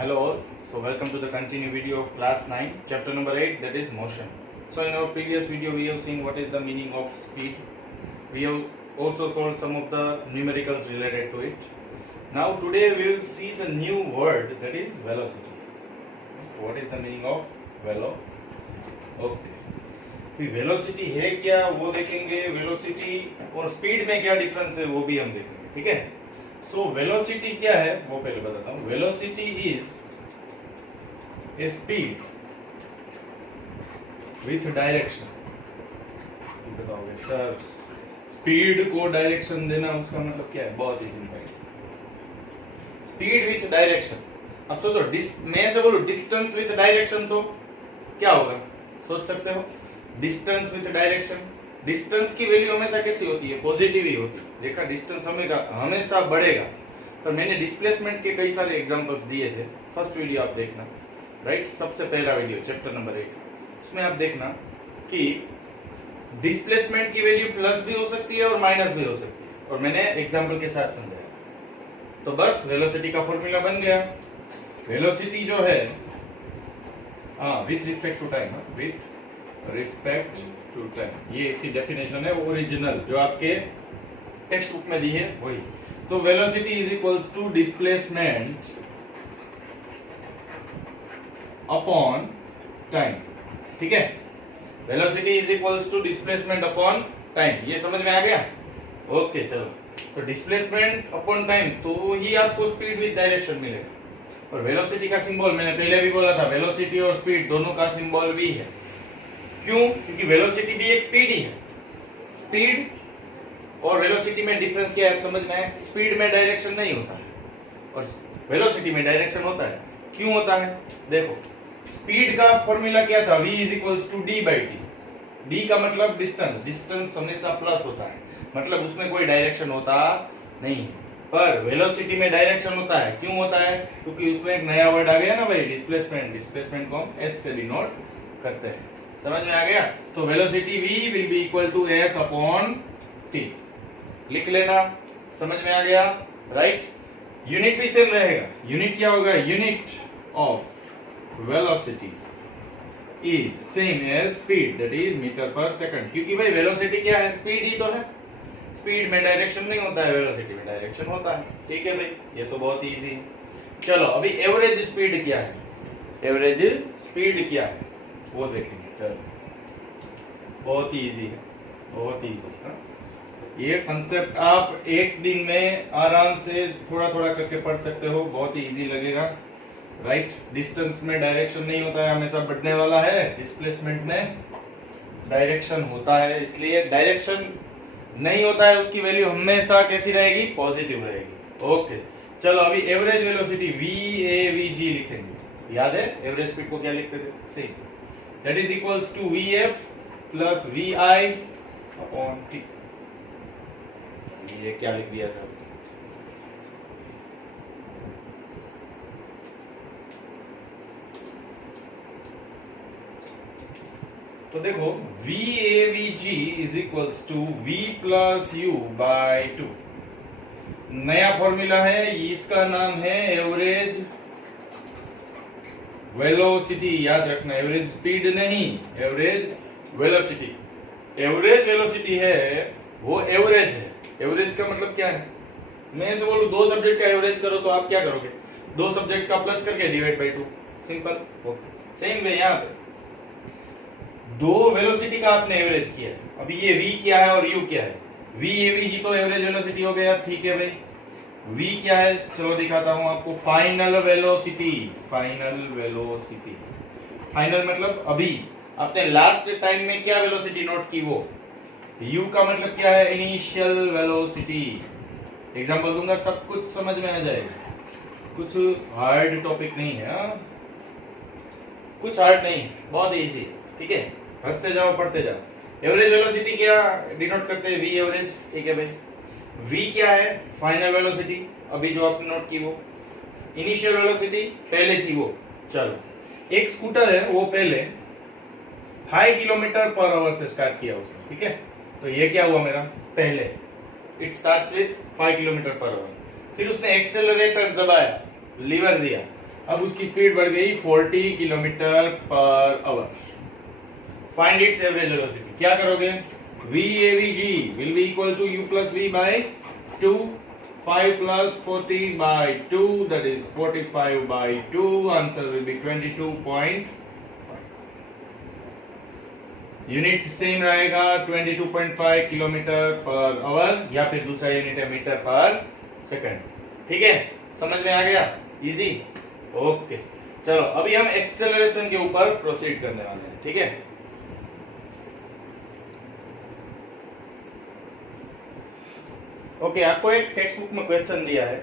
Hello all, so welcome to the continued video of class 9, chapter number 8, that is motion. So in our previous video we have seen what is the meaning of speed. We have also solved some of the numericals related to it. Now today we will see the new word, that is velocity. What is the meaning of velocity? Okay. Velocity है क्या वो देखेंगे, velocity और speed में क्या difference है वो भी हम देखेंगे, ठीक है। सो वेलोसिटी क्या है वो पहले बताता हूँ। Velocity is a speed with direction. बताओगे सर स्पीड को डायरेक्शन देना उसका मतलब क्या है? बहुत इजी है, स्पीड विथ डायरेक्शन। अब सोचो मैं ऐसे बोलूं डिस्टेंस विथ डायरेक्शन तो क्या होगा, सोच सकते हो? डिस्टेंस विथ डायरेक्शन, डिस्टेंस की वैल्यू हमेशा कैसी होती है? पॉजिटिव ही होती है। देखा डिस्टेंस हमेशा बढ़ेगा। पर मैंने डिस्प्लेसमेंट के कई सारे एग्जांपल्स दिए थे, फर्स्ट वीडियो आप देखना, राइट। सबसे पहला वीडियो चैप्टर नंबर 8, उसमें आप देखना कि डिस्प्लेसमेंट की वैल्यू प्लस भी हो सकती है और माइनस भी हो सकती है, और मैंने एग्जांपल के साथ समझाया। तो बस वेलोसिटी का फॉर्मूला बन गया। वेलोसिटी जो है with respect to time, with respect to time, ये इसकी डेफिनेशन है ओरिजिनल जो आपके टेक्स्ट बुक में दी है वही। तो velocity is equals to displacement upon time, ठीक है। Velocity is equals to displacement upon time, ये समझ में आ गया? ओके चलो, तो डिस्प्लेसमेंट अपॉन टाइम तो ही आपको स्पीड विद डायरेक्शन मिलेगा। और वेलोसिटी का सिंबल मैंने पहले भी बोला था, वेलोसिटी और स्पीड दोनों का सिंबल वी है। क्यों? क्योंकि वेलोसिटी भी एक स्पीड ही है। स्पीड और वेलोसिटी में डिफरेंस क्या है समझ में आए? स्पीड में डायरेक्शन नहीं होता है और वेलोसिटी में डायरेक्शन होता है। क्यों होता है? देखो स्पीड का फॉर्मूला क्या था? v is equals to D by T. D का मतलब डिस्टेंस, डिस्टेंस हमेशा प्लस होता है, मतलब उसमें कोई डायरेक्शन होता नहीं है। पर वेलोसिटी में डायरेक्शन होता है। क्यों होता है? क्योंकि उसमें एक नया वर्ड आ गया ना भाई, डिस्प्लेसमेंट। डिस्प्लेसमेंट को हम s से डिनोट करते हैं। समझ में आ गया? तो velocity v will be equal to s upon t, लिख लेना। समझ में आ गया? राइट। यूनिट भी सेम रहेगा। यूनिट क्या होगा? Unit of velocity is same as speed, that is metre per second. क्योंकि भाई वेलोसिटी क्या है? स्पीड ही तो है। स्पीड में डायरेक्शन नहीं होता है, वेलोसिटी में डायरेक्शन होता है, ठीक है भाई। ये तो बहुत इजी है। चलो अभी एवरेज स्पीड क्या है? एवरेज स्पीड क्या है वो देखेंगे। चलो बहुत इजी है, बहुत इजी। ये कंसेप्ट आप एक दिन में आराम से थोड़ा थोड़ा करके पढ़ सकते हो, बहुत ही इजी लगेगा, राइट। डिस्टेंस में डायरेक्शन नहीं होता है, हमेशा बढ़ने वाला है। डिस्प्लेसमेंट में डायरेक्शन होता है, इसलिए डायरेक्शन नहीं होता है उसकी वैल्यू हमेशा कैसी रहेगी? पॉजिटिव रहेगी। ओके चलो अभी एवरेज वेलोसिटी VAVG लिखेंगे। याद है एवरेज स्पीड को क्या लिखते थे? Same, that is equals to VF plus VI upon T। ये क्या लिख दिया सर? तो देखो VAVG is equals to V plus U by 2। नया फॉर्मूला है, इसका नाम है एवरेज वेलोसिटी। याद रखना, एवरेज स्पीड नहीं, एवरेज वेलोसिटी। एवरेज वेलोसिटी है वो एवरेज है। एवरेज का मतलब क्या है? मैं ऐसे बोलूं दो सब्जेक्ट का एवरेज करो तो आप क्या करोगे? दो सब्जेक्ट का प्लस करके divide by 2, simple. Okay same way यहाँ पे दो वेलोसिटी का आपने एवरेज किया है। अभी ये v क्या है और u क्या है? VAVG तो एवरेज वेलोसिटी हो गया, ठीक है भाई। v क्या है? चलो दिखाता हूं आपको। Final velocity, final velocity. Final मतलब अभी आपने लास्ट टाइम में क्या वेलोसिटी नोट की वो। u का मतलब क्या है? Initial velocity. एग्जांपल दूंगा, सब कुछ समझ में आ जाएगा, कुछ हार्ड टॉपिक नहीं है। कुछ हार्ड नहीं, बहुत इजी, ठीक है। हंसते जाओ पढ़ते जाओ। एवरेज वेलोसिटी क्या डिनोट करते हैं? v एवरेज, ठीक है भाई। v क्या है? फाइनल वेलोसिटी, अभी जो आपने नोट की वो। इनिशियल वेलोसिटी पहले थी वो। चलो एक स्कूटर है, वो पहले 5 किलोमीटर पर आवर से स्टार्ट किया उसने, ठीक है। तो ये क्या हुआ मेरा? पहले it starts with 5 kilometre per our. फिर उसने एक्सेलरेटर दबाया, लीवर दिया, अब उसकी स्पीड बढ़ गई 40 kilometre per our. Find its average velocity. क्या करोगे? VAVG will be equal to U plus V by 2, 5 plus 40 by 2, that is 45 by 2. Answer will be 22.5. Unit same रहेगा 22.5 किलोमीटर पर आवर, या फिर दूसरा यूनिट है metre per second. ठीक है, समझ में आ गया? इजी। ओके, चलो अभी हम एक्सेलरेशन के ऊपर प्रोसीड करने वाले हैं। ठीक है, ओके, आपको एक टेक्स्ट बुक में क्वेश्चन दिया है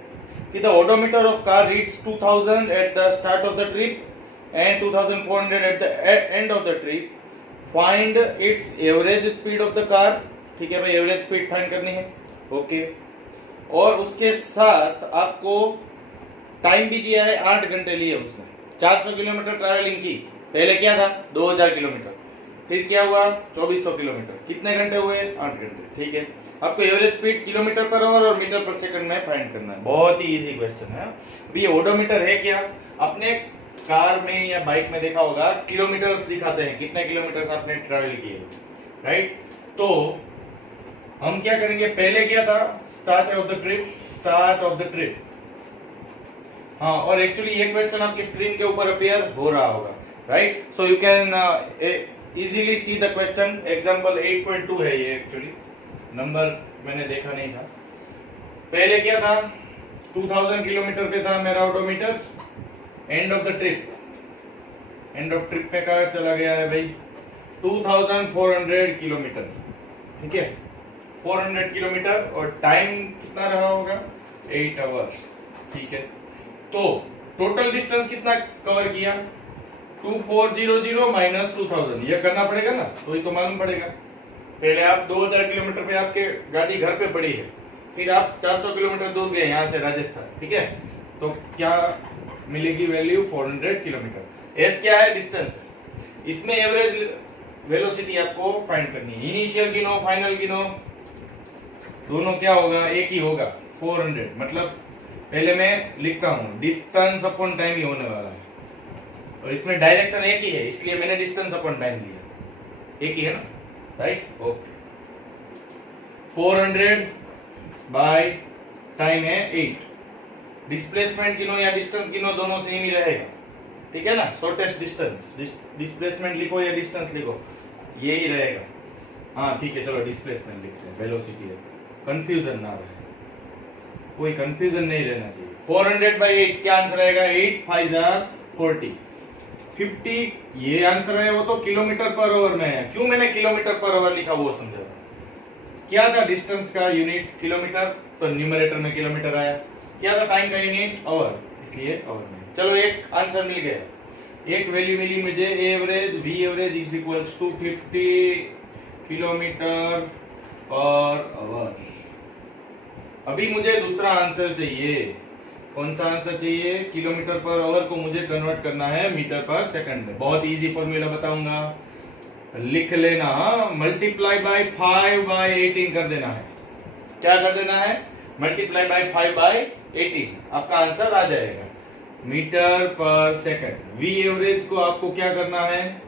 कि the odometer of car reads 2000 at the start of the trip and 2400 at the end of the trip. Find its average speed of the car. ठीक है भाई, एवरेज स्पीड फाइंड करनी है। Okay, और उसके साथ आपको टाइम भी दिया है, 8 घंटे लिए उसने। 400 किलोमीटर ट्रैवलिंग की, पहले क्या था 2000 किलोमीटर, फिर क्या हुआ 2400 किलोमीटर, कितने घंटे हुए 8 घंटे। ठीक है, आपको average speed kilometre per our और मीटर पर सेकंड में फाइंड करना है। बहुत ही इजी क्वेश्चन है। अभी ये ओडोमीटर है क्या, अपने कार में या बाइक में देखा होगा, किलोमीटर्स दिखाते हैं, कितने किलोमीटर आपने ट्रैवल किए, राइट। तो हम क्या करेंगे, पहले क्या था start of the trip, start of the trip. हाँ, और एक्चुअली ये क्वेश्चन आपकी स्क्रीन के ऊपर अपीयर हो रहा होगा, right. So you can easily see the question. Example 8.2 है ये, एक्चुअली नंबर मैंने देखा नहीं था। पहले क्या था, 2000 किलोमीटर पे था मेरा odometer. End of the trip, end of trip पे कहा चला गया है भाई 2400 किलोमीटर। ठीक है, 400 किलोमीटर, और टाइम कितना रहा होगा 8 आवर्स। ठीक है, तो टोटल डिस्टेंस कितना कवर किया 2400 माइनस 2000, ये करना पड़ेगा ना, तो ये तो मालूम पड़ेगा। पहले आप 2000 किलोमीटर पे आपके गाड़ी घर पे पड़ी है, फिर आप 400 किलोमीटर दूर गए यहाँ से राजस्थान। ठीक है, तो क्या मिलेगी वैल्यू 400 किलोमीटर। एस क्या है, डिस्टेंस है। इसमें एवरेज वेलोसिटी आपको फाइंड करनी है। इनिशियल गिनो, फाइनल गिनो, दोनों क्या होगा, एक ही होगा 400। मतलब पहले मैं लिखता हूं डिस्टेंस अपॉन टाइम ही होने वाला है, और इसमें डायरेक्शन एक ही है, इसलिए मैंने डिस्टेंस अपॉन टाइम लिया, एक ही है ना, राइट। ओके, 400 बाय टाइम है 8। डिस्प्लेसमेंट गिनो या डिस्टेंस गिनो, दोनों सेम ही रहेगा। ठीक है ना, शॉर्टेस्ट डिस्टेंस, डिस्प्लेसमेंट लिखो या डिस्टेंस लिखो, ये ही रहेगा। हाँ ठीक है, चलो डिस्प्लेसमेंट लिखते हैं, वेलोसिटी है, कंफ्यूजन ना रहे, कोई कंफ्यूजन नहीं रहना चाहिए। 400 बाई 8 क्या आंसर आएगा, 8 5 40 50। ये आंसर है, वो तो किलोमीटर पर आवर में है। क्यों मैंने किलोमीटर पर आवर लिखा वो समझा। क्या था डिस्टेंस का यूनिट किलोमीटर, तो न्यूमरेटर में किलोमीटर आया। क्या था टाइम का यूनिट आवर, इसलिए आवर में। चलो एक आंसर मिल गया, एक वैल्यू मिली मुझे। Average V average is equals to 50 kilometre per hour. अभी मुझे दूसरा आंसर चाहिए। कौन सा आंसर चाहिए, किलोमीटर पर आवर को मुझे कन्वर्ट करना है मीटर पर सेकंड में। बहुत इजी फॉर्मूला बताऊंगा, लिख लेना। मल्टीप्लाई बाय 5 बाय 18 कर देना है। क्या कर देना है, मल्टीप्लाई बाय 5 बाय 18, आपका आंसर आ जाएगा metre per second. V average को आपको क्या करना है,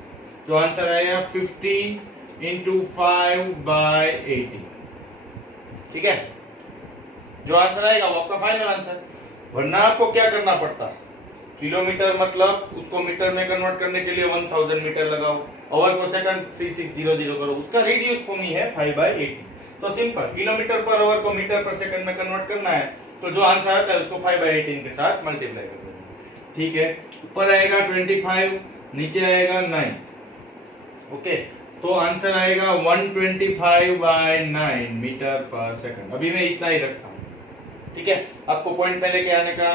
जो आंसर आएगा 50 इंटू 5 बाय 18। ठीक है, जो आंसर आएगा वो आपका फाइनल आंसर। वरना आपको क्या करना पड़ता, किलोमीटर मतलब उसको मीटर में कन्वर्ट करने के लिए 1000 मीटर लगाओ, आवर को सेकंड 3600 करो, उसका रेडियस फॉर्म ही है 5 बाय 18। तो सिंपल, किलोमीटर पर आवर को मीटर पर सेकंड में कन्वर्ट करना है, तो जो आंसर आता है उसको 5 बाय 18 के साथ मल्टीप्लाई कर देना। ठीक है, ऊपर आएगा 25, नीचे आएगा 9। ओके, तो आंसर आएगा 125 बाय 9 मीटर पर सेकंड। अभी मैं इतना ही रखता हूँ। ठीक है, आपको पॉइंट पे लेके आने का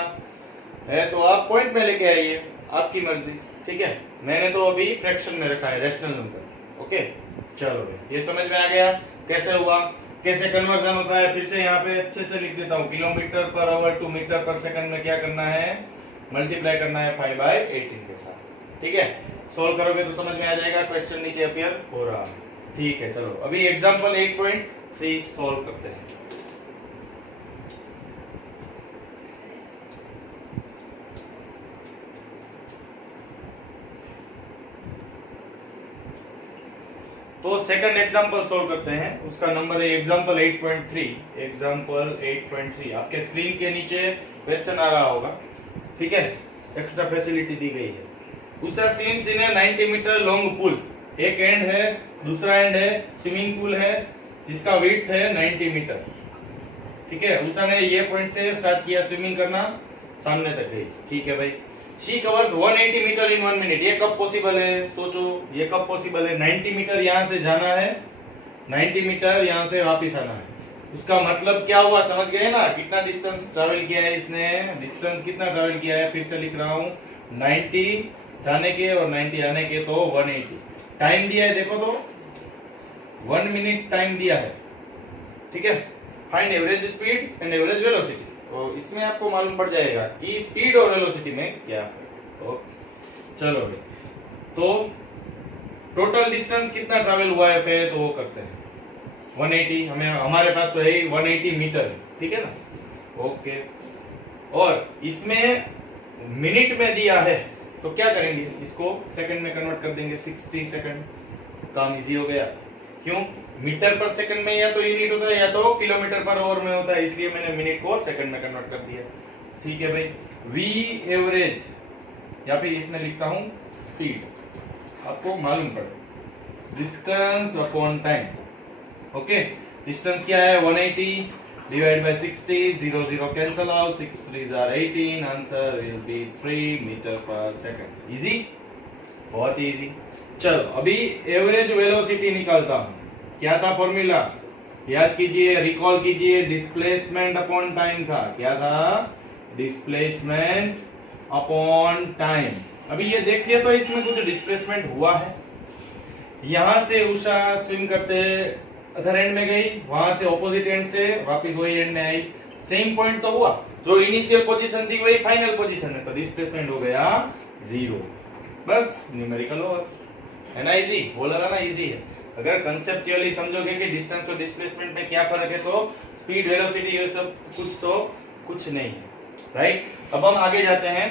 है तो आप पॉइंट पे लेके आइए, आपकी मर्जी। ठीक है, मैंने तो अभी फ्रैक्शन में रखा है, रैशनल नंबर। ओके, चलो ये समझ में आ गया कैसे हुआ, कैसे कन्वर्जन होता है। फिर से यहाँ पे अच्छे से लिख देता हूँ, kilometre per hour to metre per second में क्या करना है, मल्टीप्लाई करना है 5 बाय 18 के साथ। ठीक है, सोल्व करोगे तो समझ में आ जाएगा, क्वेश्चन नीचे अपीयर हो रहा है। ठीक है, चलो अभी एग्जाम्पल 8.3 सोल्व करते हैं। तो सेकंड एग्जांपल सॉल्व करते हैं, उसका नंबर है एग्जांपल 8.3। एग्जांपल 8.3 आपके स्क्रीन के नीचे क्वेश्चन आ रहा होगा, ठीक है। एक्स्ट्रा फैसिलिटी दी गई है। Usha swims in 90 metre long pool. एक एंड है, दूसरा एंड है, स्विमिंग पूल है जिसका विड्थ है 90 मीटर, ठीक है। उषा ने ये पॉइंट से स्टार्ट किया स्विमिंग करना, सामने तक गई, ठीक है भाई। She covers 180 metre in 1 minute. ये कब पॉसिबल है, सोचो ये कब पॉसिबल है। 90 मीटर यहाँ से जाना है, 90 मीटर यहाँ से वापस आना है। उसका मतलब क्या हुआ, समझ गए ना, कितना डिस्टेंस ट्रैवल किया है इसने, डिस्टेंस कितना ट्रैवल किया है। फिर से लिख रहा हूँ, 90 जाने के और 90 आने के, तो 180। टाइम दिया है देखो तो 1 मिनट टाइम दिया है, ठीक है। Find average speed and average velocity. तो इसमें आपको मालूम पड़ जाएगा कि स्पीड और वेलोसिटी में क्या है। ओके चलो भाई, तो टोटल डिस्टेंस कितना ट्रैवल हुआ है पहले तो वो करते हैं। 180 हमारे पास तो है 180 मीटर, ठीक है ना। ओके, और इसमें मिनट में दिया है तो क्या करेंगे, इसको सेकंड में कन्वर्ट कर देंगे, 60 सेकंड। काम इजी हो गया। क्यों, मीटर पर सेकंड में या तो यूनिट होता है या तो किलोमीटर पर आवर में होता है, इसलिए मैंने मिनट को सेकंड में कन्वर्ट कर दिया, ठीक है भाई। वी एवरेज या फिर इसमें लिखता हूं स्पीड, आपको मालूम पड़े, distance upon time. Okay, distance क्या है 180 divide by 60, 0 0 cancel out, 6 3s are 18, answer will be 3 metre per second. Easy, बहुत इजी। चलो अभी एवरेज वेलोसिटी निकालता हूं। क्या था फॉर्मूला, याद कीजिए, रिकॉल कीजिए, डिस्प्लेसमेंट अपॉन टाइम था। क्या था, डिस्प्लेसमेंट अपॉन टाइम। अभी ये देखिए तो इसमें कुछ डिस्प्लेसमेंट हुआ है। यहां से उषा स्विम करते अदर एंड में गई, वहां से ऑपोजिट एंड से वापस वही एंड में आई, सेम पॉइंट तो हुआ। जो इनिशियल पोजीशन थी वही फाइनल पोजीशन है, तो डिस्प्लेसमेंट हो गया 0। बस न्यूमेरिकल ओवर, है ना। इजी बोला था ना, इजी है। अगर कंसेप्चुअली समझोगे कि डिस्टेंस और डिस्प्लेसमेंट में क्या फर्क है, तो स्पीड वेलोसिटी ये सब कुछ नहीं है, राइट। अब हम आगे जाते हैं,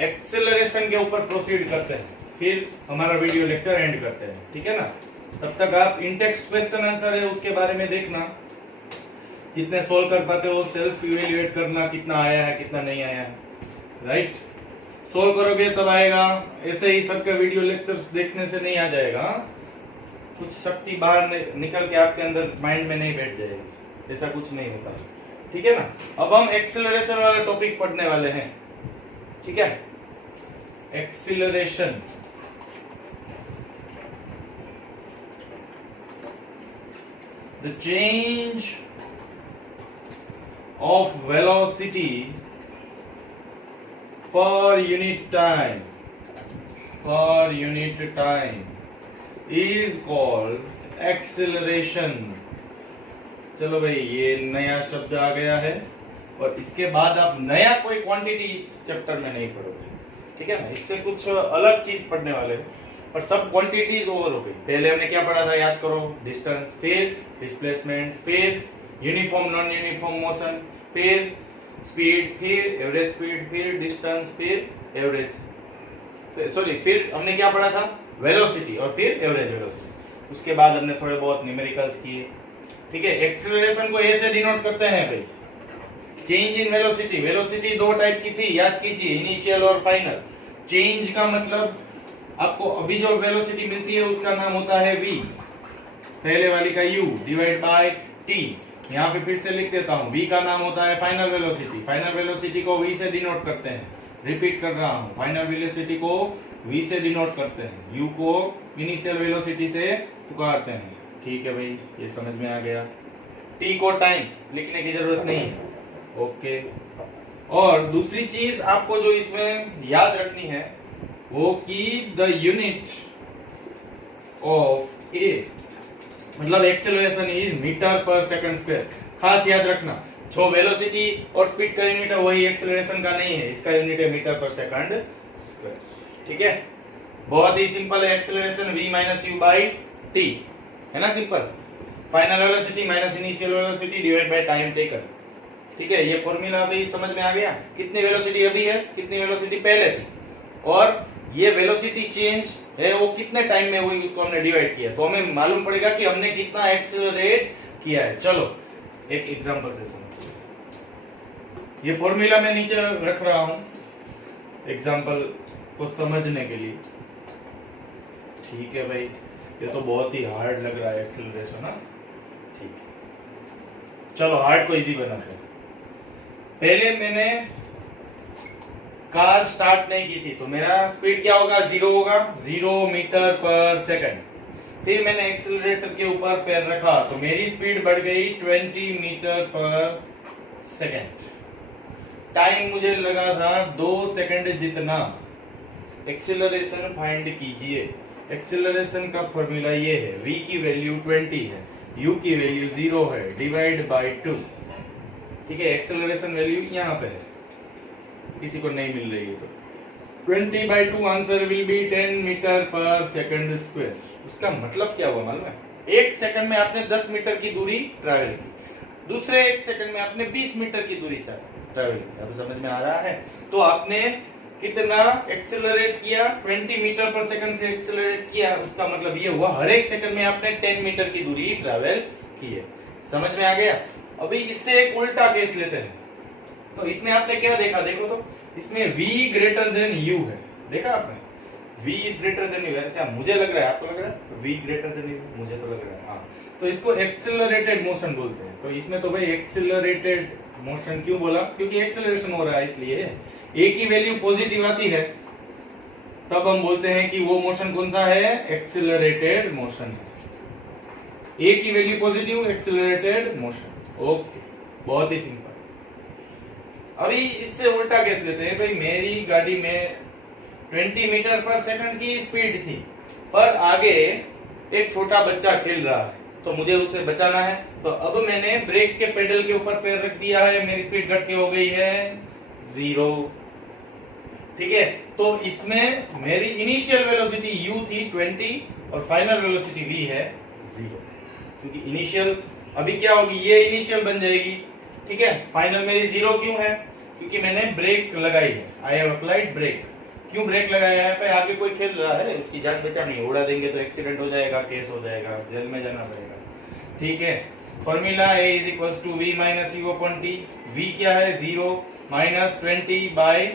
एक्सेलरेशन के ऊपर प्रोसीड करते हैं, फिर हमारा वीडियो लेक्चर एंड करते हैं, ठीक है ना। तब तक आप इन टेक्स्ट क्वेश्चन आंसर है उसके बारे में देखना, कितने सोल्व कर पाते हो, सेल्फ इवेल्युएट करना, कितना आया है कितना नहीं आया है, राइट। सोल्व करोगे तब आएगा, ऐसे ही सबके वीडियो लेक्चर्स देखने से नहीं आ जाएगा। कुछ शक्ति बाहर निकल के आपके अंदर माइंड में नहीं बैठ जाएगी, ऐसा कुछ नहीं होता है, ठीक है ना। अब हम एक्सीलरेशन वाला टॉपिक पढ़ने वाले हैं, ठीक है। Acceleration, the change of velocity per unit time is called acceleration। चलो भाई, ये नया शब्द आ गया है, और इसके बाद आप नया कोई क्वांटिटी इस चैप्टर में नहीं पढ़ोगे, ठीक है ना। इससे कुछ अलग चीज पढ़ने वाले हैं, पर सब क्वांटिटीज ओवर हो गई। पहले हमने क्या पढ़ा था, याद करो, डिस्टेंस, फिर डिस्प्लेसमेंट, फिर यूनिफॉर्म नॉन यूनिफॉर्म मोशन, फिर स्पीड, फिर एवरेज स्पीड, फिर डिस्टेंस, फिर एवरेज, सॉरी, फिर हमने क्या पढ़ा था, वेलोसिटी, और फिर एवरेज वेलोसिटी। उसके बाद हमने थोड़े बहुत न्यूमेरिकल्स किए, ठीक है। एक्सीलरेशन को ऐसे डिनोट करते हैं भाई, चेंज इन वेलोसिटी। वेलोसिटी दो टाइप की थी, याद कीजिए, इनिशियल और फाइनल। चेंज का मतलब आपको अभी जो वेलोसिटी मिलती है उसका नाम होता है v, पहले वाली का u डिवाइड बाय t। यहाँ पे फिर से लिख देता हूँ, v का नाम होता है फाइनल वेलोसिटी। फाइनल वेलोसिटी को v से डिनोट करते हैं, रिपीट कर रहा हूँ, फाइनल वेलोसिटी को v से डिनोट करते हैं, u को इनिशियल वेलोसिटी से पुकारते हैं, ठीक है भाई, ये समझ में आ गया। t को टाइम लिखने की जरूरत नहीं है, ओके। और दूसरी चीज आपको जो इसमें याद रखनी है वो कि द यूनिट ऑफ ए मतलब acceleration is metre per second square. खास याद रखना, जो वेलोसिटी और स्पीड का यूनिट है वही एक्सेलरेशन का नहीं है, इसका यूनिट है मीटर पर सेकंड स्क्वायर, ठीक है। बहुत ही सिंपल है, acceleration v minus you by T, है ना, simple. Final velocity minus initial velocity divide by time taken, ठीक है। ये फॉर्मूला अभी समझ में आ गया, कितनी वेलोसिटी अभी है, कितनी वेलोसिटी पहले थी, और ये वेलोसिटी चेंज है वो कितने टाइम में हुई उसको हमने डिवाइड किया, तो हमें मालूम पड़ेगा कि हमने कितना एक्सेलरेट किया है। चलो एक एग्जांपल से समझते हैं। ये फॉर्मूला मैं नीचे रख रहा हूं एग्जांपल को समझने के लिए। ठीक है भाई, ये तो बहुत ही हार्ड लग रहा है एक्सेलरेशन ना। ठीक है, चलो हार्ड को इजी बनाते हैं। पहले मैंने कार स्टार्ट नहीं की थी तो मेरा स्पीड क्या होगा, 0 होगा, 0 मीटर पर सेकंड। फिर मैंने एक्सेलरेटर के ऊपर पैर रखा तो मेरी स्पीड बढ़ गई 20 मीटर पर सेकंड। टाइम मुझे लगा था 2 सेकंड जितना। एक्सेलरेशन फाइंड कीजिए। एक्सेलरेशन का फॉर्मूला ये है, v की वैल्यू 20 है, u की वैल्यू 0 है, डिवाइड बाय 2। ठीक है, एक्सेलरेशन वैल्यू यहाँ पे है, किसी को नहीं मिल रही है तो 20/2 answer will B 10 metre per second square. उसका मतलब क्या हुआ मालूम है? एक सेकंड में आपने 10 मीटर की दूरी ट्रैवल की, दूसरे एक सेकंड में आपने 20 मीटर की दूरी ट्रैवल की। अब समझ में आ रहा है? तो आपने कितना एक्सेलरेट किया, 20 मीटर पर सेकंड से एक्सेलरेट किया, उसका मतलब ये हुआ हर एक सेकंड में आपने 10 मीटर की दूरी ट्रैवल की है। समझ में आ गया? अभी इससे एक उल्टा केस लेते हैं। तो इसमें आपने क्या देखा, देखो तो इसमें v ग्रेटर देन u है, देखा आपने? v is greater than u, ऐसा मुझे लग रहा है, आपको लग रहा है? v ग्रेटर देन u मुझे तो लग रहा है। हाँ, तो इसको एक्सेलरेटेड मोशन बोलते हैं। तो इसमें तो भाई एक्सेलरेटेड मोशन क्यों बोला? क्योंकि एक्सेलरेशन हो रहा है, इसलिए a की वैल्यू पॉजिटिव आती है तब हम बोलते हैं कि वो मोशन कौन सा है, एक्सेलरेटेड मोशन है। a की value positive, accelerated motion. Okay, बहुत ही सिंपल। अभी इससे उल्टा केस लेते हैं। भाई मेरी गाड़ी में 20 मीटर पर सेकंड की स्पीड थी, पर आगे एक छोटा बच्चा खेल रहा है तो मुझे उसे बचाना है। तो अब मैंने ब्रेक के पेडल के ऊपर पैर रख दिया है, मेरी स्पीड घट के हो गई है 0। ठीक है, तो इसमें मेरी इनिशियल वेलोसिटी u थी 20 और फाइनल वेलोसिटी v है 0। क्योंकि इनिशियल अभी क्या होगी, ये इनिशियल बन जाएगी। ठीक है, फाइनल मेरी 0 क्यों है? क्योंकि मैंने ब्रेक लगाई है, आई हैव अप्लाइड ब्रेक। क्यों ब्रेक लगाया है? भाई आगे कोई खेल रहा है, उसकी जान बचानी है, उड़ा देंगे तो एक्सीडेंट हो जाएगा, केस हो जाएगा, जेल में जाना पड़ेगा। ठीक है, formula a is equals to v minus u upon t। v क्या है, 0 माइनस 20 बाय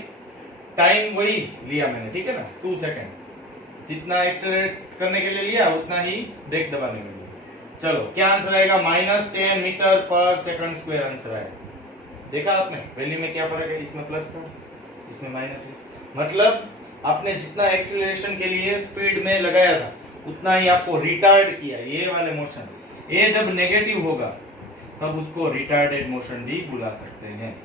टाइम वही लिया मैंने, ठीक है ना, 2 सेकंड। जितना एक्सेलरेट करने के लिए लिया उतना ही ब्रेक दबाने में लिया। चलो क्या आंसर आएगा, -10 metre per second square answer आएगा। देखा आपने वैल्यू में क्या फर्क है, इसमें प्लस था, इसमें माइनस है। मतलब आपने जितना एक्सेलरेशन के लिए स्पीड में लगाया था उतना ही आपको रिटार्ड किया। ये वाले मोशन, ये जब नेगेटिव होगा तब उसको रिटार्डेड मोशन भी बुला सकते हैं,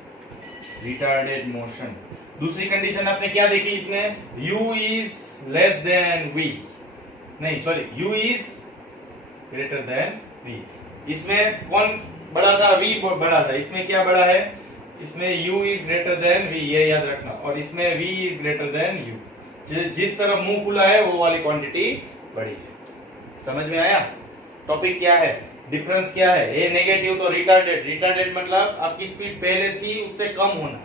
रिटार्डेड मोशन। दूसरी कंडीशन आपने क्या देखी इसमें, u is less than v, नहीं sorry, u is greater than v। इसमें कौन बड़ा था, v बड़ा था, इसमें क्या बड़ा है, इसमें u is greater than v, ये याद रखना। और इसमें v is greater than u। जिस तरफ मुंह खुला है वो वाली क्वांटिटी बड़ी है। समझ में आया? टॉपिक क्या है, डिफरेंस क्या है? ए नेगेटिव तो रिटार्डेड, रिटार्डेड मतलब आपकी स्पीड पहले थी उससे कम होना,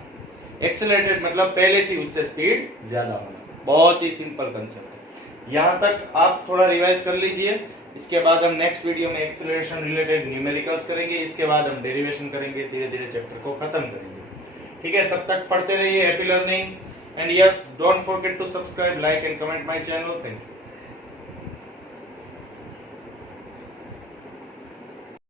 एक्सेलरेटेड मतलब पहले थी उससे स्पीड ज्यादा होना। बहुत ही सिंपल कंसेप्ट है। यहां तक आप थोड़ा रिवाइज कर लीजिए। इसके बाद हम नेक्स्ट वीडियो में एक्सेलरेशन रिलेटेड न्यूमेरिकल्स करेंगे, इसके बाद हम डेरिवेशन करेंगे, धीरे धीरे चैप्टर को खत्म करेंगे। ठीक है, तब तक पढ़ते रहिए। Happy learning and yes, don't forget to subscribe, like and comment my channel. Thank you.